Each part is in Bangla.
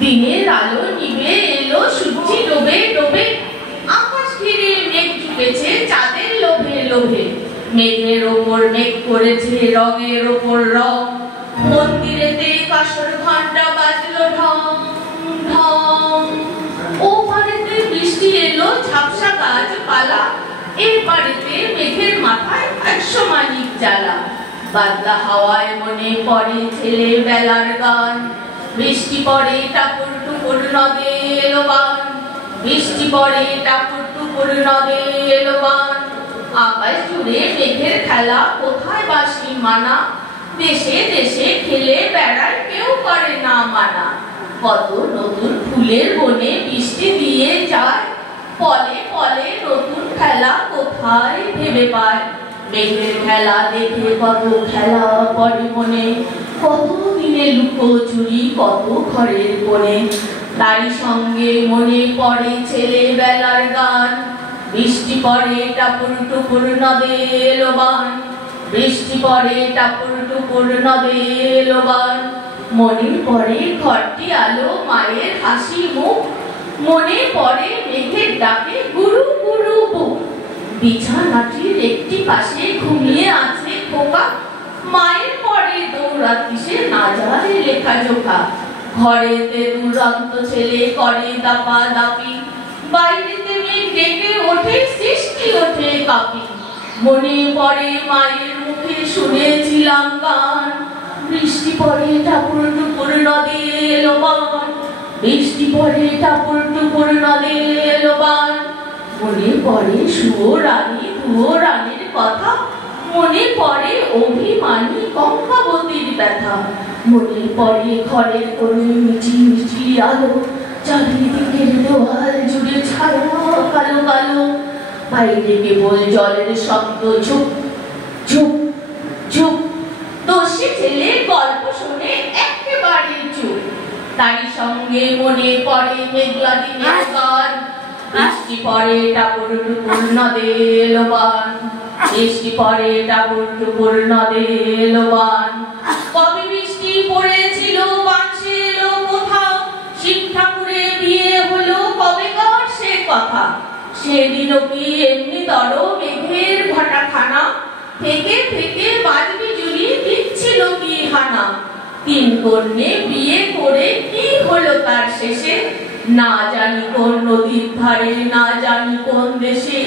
দিনের আলো নিভে এলো, সূর্যি ডোবে ডোবে, আকাশ ঘিরে মেঘ ঢুকেছে চাঁদের লোভে লোভে। মেঘের ওপর মেঘ করেছে রঙের ওপর রং, মন্দিরেতে কাঁসর ঘন্টা বাজলো ঢং ঢং। ও পারেতে বৃষ্টি এলো ঝাপসা গাছপালা, এর পারেতে মেঘের মাথায় 100 মানিক জ্বালা। বাদলা হাওয়ায় মনে পড়ে ছেলে বেলার গান, বৃষ্টি পড়ে টাপুর টুপুর নদে এলো বান, বৃষ্টি পড়ে টাপুর টুপুর নদে এলো বান। আকাশ জুড়ে মেঘের খেলা, কোথায় বাসি মানা, দেশে দেশে খেলে বেড়ায় কেউ করে না মানা। কত নতুন ফুলের বনে বৃষ্টি দিয়ে যায়, পলে পলে নতুন খেলা কোথায় ভেবে পায়। মেঘের খেলা দেখে কত খেলা পড়ে মনে, কত দিনে লুকোচুরি কত ঘরের কোণে। তারই সঙ্গে মনে পড়ে ছেলে বেলার গান, বৃষ্টি পড়ে টাপুর টুপুর নদে এলো বান, বৃষ্টি পড়ে টাপুর টুপুর নদে এলো বান। মনে পড়ে ঘরটি আলো, মায়ের হাসি মুখ, মনে পড়ে মেঘের ডাকে গুরু গুরু বুক। বিছানাটির একটি পাশে ঘুমিয়ে আছে খোকা, মায়ের পরে দৌড়াতি সে না যায় লেখাজোখা। ঘরেতে দুরন্ত ছেলে করে দাপা দাপি, বাইরেতে মেঘ ডেকে ওঠে সৃষ্টি ওঠে কাঁপি। মনে পড়ে মায়ের মুখে শুনেছিলাম গান, বৃষ্টি পড়ে টাপুর টুপুর নদে এলো বান, বৃষ্টি পড়ে টাপুর টুপুর নদে এলো বান। মনে পড়ে শুয়ো রানী ধুয়ো রানীর কথা, মনে পড়ে অভিমানী গঙ্গাবতীর ব্যথা। মনে পড়ে ঘরের কোণে মিটি মিটি আলো, চারিদিকের দেওয়াল জুড়ে ছায়া কালো কালো। বাইরে কেবল জলের শব্দ ঝুপ ঝুপ ঝুপ। দোষী ছেলে গল্প শুনে একেবারে চুপ, তারই সঙ্গে মনে পড়ে মেঘলা দিনের গান, বৃষ্টি পড়ে টাপুর টুপুর নদে এলো বান, বৃষ্টি পড়ে টাপুর টুপুর নদে এলো বান। কবে বৃষ্টি পড়েছিল বাঁশে এলো কোথাও, শিব ঠাকুরের বিয়ে হলো কবেকার সে কথা। সেদিনও কি এমনি তর মেঘের ভাটাখানা, থেকে থেকে বাজবি জুলি দিচ্ছিল কি হানা। 3 কন্যে বিয়ে করে কি হলো তার শেষে, না জানি কোন নদীর ধারে না জানি কোন দেশে।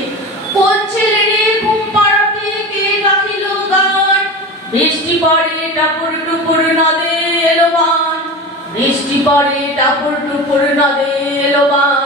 কোন ছেলেরে ঘুম পাড়াতে কে গাহিল গান, বৃষ্টি পড়ে টাপুর টুপুর নদে এলো বান, বৃষ্টি পড়ে টাপুর টুপুর নদে এলো বান।